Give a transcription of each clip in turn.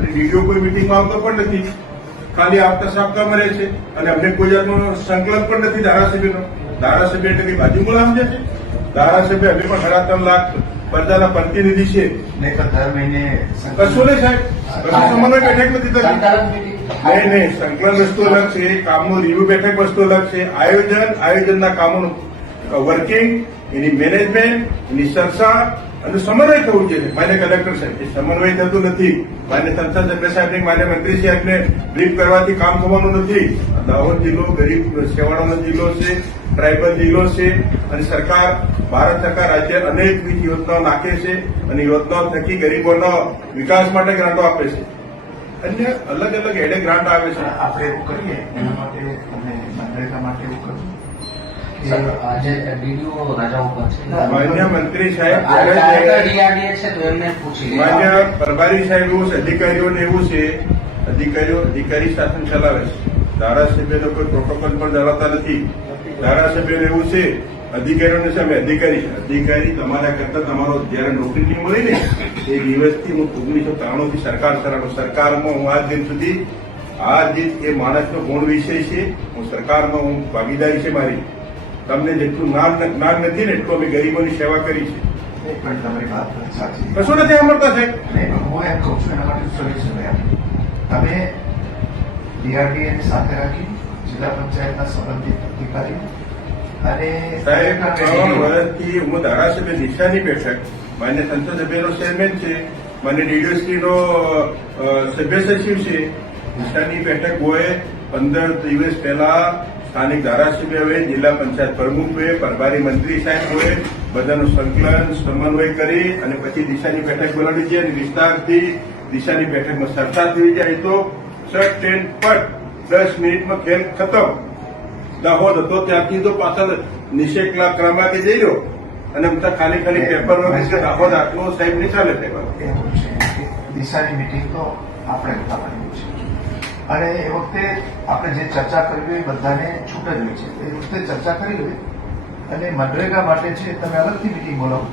અને ડીડીઓ કોઈ મિટિંગમાં આવતો પણ નથી. ખાલી આપતા સાપતામાં રહે છે. અને અમને કોઈ જાતનો સંકલન પણ નથી ધારાસભ્યનો. ધારાસભ્ય એટલે કે બાજુ ગુલામ છે? ધારાસભ્ય અમે પણ સાડા ત્રણ લાખ પ્રજાના પ્રતિનિધિ છે નહીં તો દર મહિને કશું નહીં સાહેબ. કશું સમન્વય બેઠક નથી થતી. નહીં નહીં સંકલન વસ્તુ અલગ છે. કામનું રિવ્યુ બેઠક વસ્તુ અલગ છે. આયોજન આયોજનના કામોનું વર્કિંગ એની મેનેજમેન્ટ એની ચર્ચા અને સમન્વય થવું જોઈએ. માન્ય કલેક્ટર સાહેબ, એ સમન્વય થતું નથી. માન્ય સંસદ સભ્ય સાહેબને, માન્ય મંત્રી સાહેબને બ્રીફ કરવાથી કામ થવાનું નથી. દાહોદ જિલ્લો ગરીબ સેવાળાનો જિલ્લો છે ટ્રાઇબલ જિલ્લો છે, અને સરકાર, ભારત સરકાર રાજ્ય અનેકવિધ યોજનાઓ નાખે છે અને યોજનાઓ થકી ગરીબોનો વિકાસ માટે ગ્રાન્ટો આપે છે. અન્ય અલગ અલગ એડે ગ્રાન્ટ આવે છે. આપણે એવું કરીએ, એના માટે મનરેગા માટે એવું કરજો મંત્રી સાહેબ આ માન્ય પ્રભારી સાહેબ એવું છે અધિકારીઓને એવું છે અધિકારીઓ અધિકારી શાસન ચલાવે છે. ધારાસભ્યનો કોઈ પ્રોટોકોલ પણ ધરાવતા નથી. ધારાસભ્યોને એવું છે અધિકારીઓને સામે અધિકારી અધિકારી તમારા કરતા તમારો જયારે નોકરી નહીં મળી ને એ દિવસથી હું ઓગણીસો ત્રાણું થી સરકાર ચલાવું સરકારમાં હું આજ દિન સુધી આ જે એ માણસનો ગુણ વિષય છે. હું સરકારમાં હું ભાગીદારી છે મારી. તમને જેટલું જ્ઞાન નથી ને એટલું અમે ગરીબોની સેવા કરી છે. તમારી વાત સાચી કશું નથી સાંભળતા સાહેબ. હું એમ કહું છું એના માટે સોલ્યુશન તમે ડીઆરડીએ સાથે રાખી જિલ્લા પંચાયતના સંબંધિત અધિકારીઓ અને સાહેબ ત્રણ વર્ષથી હું ધારાસભ્ય નિશાની બેઠક માન્ય સંસદ સભ્યનો ચેરમેન છે. માન્ય ડીડીઓસીનો સભ્ય સચિવ છે. નિશાની બેઠક હોય પંદર દિવસ પહેલા સ્થાનિક ધારાસભ્ય હોય જિલ્લા પંચાયત પ્રમુખ હોય પ્રભારી મંત્રી સાહેબ હોય બધાનું સંકલન સમન્વય કરી અને પછી દિશાની બેઠક બોલાવી છે અને વિસ્તારથી દિશાની બેઠકમાં ચર્ચા થઈ જાય તો શર્ટ ટ્રેન પટ દસ મિનિટમાં ખેલ ખતમ. દાહોદ હતો ત્યાંથી તો પાછળ નિષેકલા ક્રમાંકે જઈ રહ્યો. અને બધા ખાલી ખાલી પેપરમાં દાહોદ આટલો સાહેબ નહીં ચાલે પેપર દિશાની મિટિંગ તો આપણે ઉઠાવવાની છે. અને એ વખતે આપણે જે ચર્ચા કરવી હોય એ બધાને છૂટ જ હોય છે. એ વખતે ચર્ચા કરી હોય અને મનરેગા માટે છે તમે અલગથી મિટિંગ બોલાવો.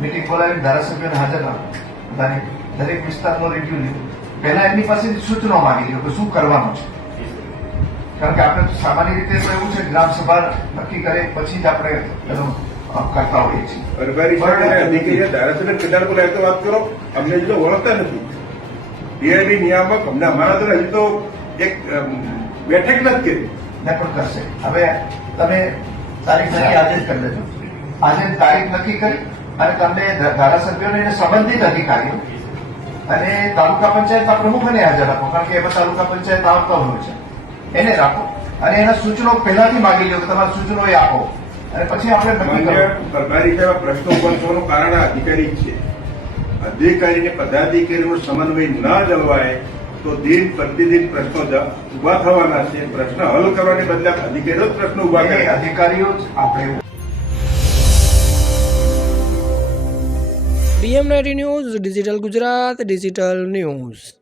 મિટિંગ બોલાવીને ધારાસભ્યોને હાજર રાખો. બધાને દરેક વિસ્તારનો રિવ્યુ લીધો પહેલા એમની પાસેથી સૂચનો માંગી લો કે શું કરવાનું છે. કારણ કે આપણે તો સામાન્ય રીતે તો એવું છે કે ગ્રામ સભા નક્કી કરે પછી જ આપણે એનું કરતા હોઈએ છીએ. ધારાસભ્ય કેદાર બોલાય તો વાત કરો. અમને જો ઓળખતા નથી. ડીઆઈડી નિયામક અમને અમારા તો હજી તો એક બેઠક નથી કરી. ને પણ કરશે. હવે તમે તારીખ નક્કી આજે જ કરી લેજો. આજે તારીખ નક્કી કરી અને તમને ધારાસભ્યોને એને સંબંધિત અધિકારીઓ અને તાલુકા પંચાયતના પ્રમુખને હાજર રાખો કારણ કે એમાં તાલુકા પંચાયત આવતા હોય છે. એને રાખો અને એના સૂચનો પહેલાથી માગી લો કે તમારા સૂચનો એ આપો. અને પછી આપણે નક્કી માન્ય કરો. પ્રભારી સાહેબ આ પ્રશ્નો ઊભા થવાનું કારણ આ અધિકારી છે. અધિકારીને પદાધિકારીનો સમન્વય ન જળવાય તો દિન પ્રતિદિન પ્રશ્નો જ ઊભા થવાના છે. પ્રશ્ન હલ કરવાને બદલે અધિકારીઓ જ પ્રશ્નો ઊભા કરે. અધિકારીઓ જ આપણે DM ninety news digital Gujarat digital news.